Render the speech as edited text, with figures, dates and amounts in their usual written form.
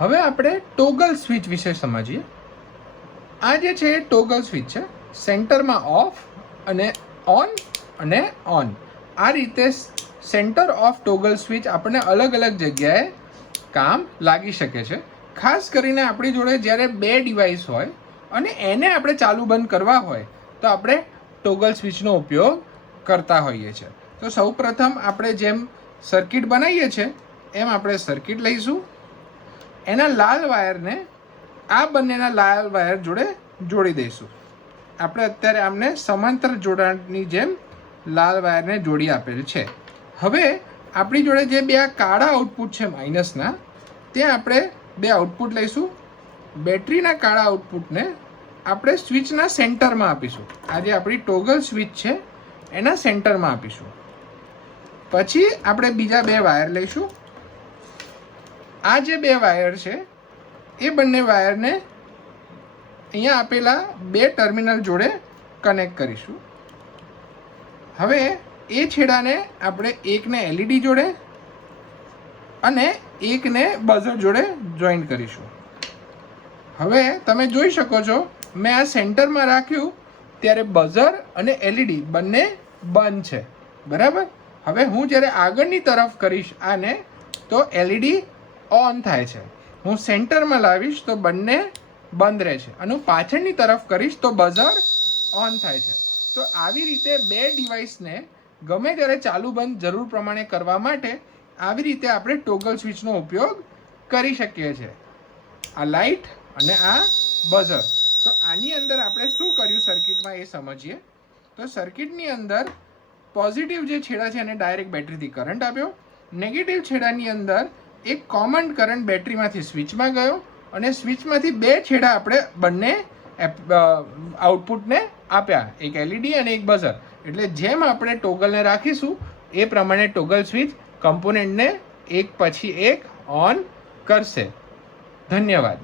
હવે આપણે toggle switch વિશે સમજીએ. આ જે છે એ ટોગલ સ્વિચ છે. સેન્ટરમાં ઓફ અને ઓન. આ રીતે સેન્ટર ઓફ ટોગલ સ્વિચ આપણને અલગ અલગ જગ્યાએ કામ લાગી શકે છે. ખાસ કરીને આપણી જોડે જ્યારે બે ડિવાઇસ હોય અને એને આપણે ચાલુ બંધ કરવા હોય તો આપણે ટોગલ સ્વિચનો ઉપયોગ કરતા હોઈએ છીએ. તો સૌપ્રથમ આપણે જેમ સર્કિટ બનાવીએ છીએ એમ આપણે સર્કિટ લઈશું. એના લાલ વાયરને આ બંનેના લાલ વાયર જોડે જોડી દઈશું. આપણે અત્યારે આમને સમાંતર જોડાણની જેમ લાલ વાયરને જોડી આપેલ છે. હવે આપણી જોડે જે બે આ કાળા આઉટપુટ છે માઇનસના, ત્યાં આપણે બે આઉટપુટ લઈશું. બેટરીના કાળા આઉટપુટને આપણે સ્વિચના સેન્ટરમાં આપીશું. આ જે આપણી ટોગલ સ્વિચ છે એના સેન્ટરમાં આપીશું. પછી આપણે બીજા બે વાયર લઈશું. આ જે બે વાયર છે એ બંને વાયરને અહીંયા આપેલા બે ટર્મિનલ જોડે કનેક્ટ કરીશું. હવે એ છેડાને આપણે એકને એલઈડી જોડે અને એકને બઝર જોડે જોઈન્ટ કરીશું. હવે તમે જોઈ શકો છો મેં આ સેન્ટરમાં રાખ્યું ત્યારે બઝર અને એલઈડી બંને બંધ છે, બરાબર. હવે હું જ્યારે આગળની તરફ કરીશ આને તો એલઈડી ઓન થાય છે. હું સેન્ટરમાં લાવીશ તો બંને બંધ રહે છે અને હું પાછળની તરફ કરીશ તો બઝર ઓન થાય છે. તો આવી રીતે બે ડિવાઇસને ગમે ત્યારે ચાલુ બંધ જરૂર પ્રમાણે કરવા માટે આવી રીતે આપણે ટોગલ સ્વિચનો ઉપયોગ કરી શકીએ છીએ. આ લાઇટ અને આ બઝર. તો આની અંદર આપણે શું કર્યું સર્કિટમાં એ સમજીએ. તો સર્કિટની અંદર પોઝિટિવ જે છેડા છે એને ડાયરેક્ટ બેટરીથી કરંટ આપ્યો. નેગેટિવ છેડાની અંદર એક કોમન કરંટ બેટરીમાંથી સ્વિચમાં ગયો અને સ્વિચમાંથી બે છેડા આપણે બંને આઉટપુટને આપ્યા, એક એલઈડી અને એક બઝર. એટલે જેમ આપણે ટોગલને રાખીશું એ પ્રમાણે ટોગલ સ્વિચ કમ્પોનેન્ટને એક પછી એક ઓન કરશે. ધન્યવાદ.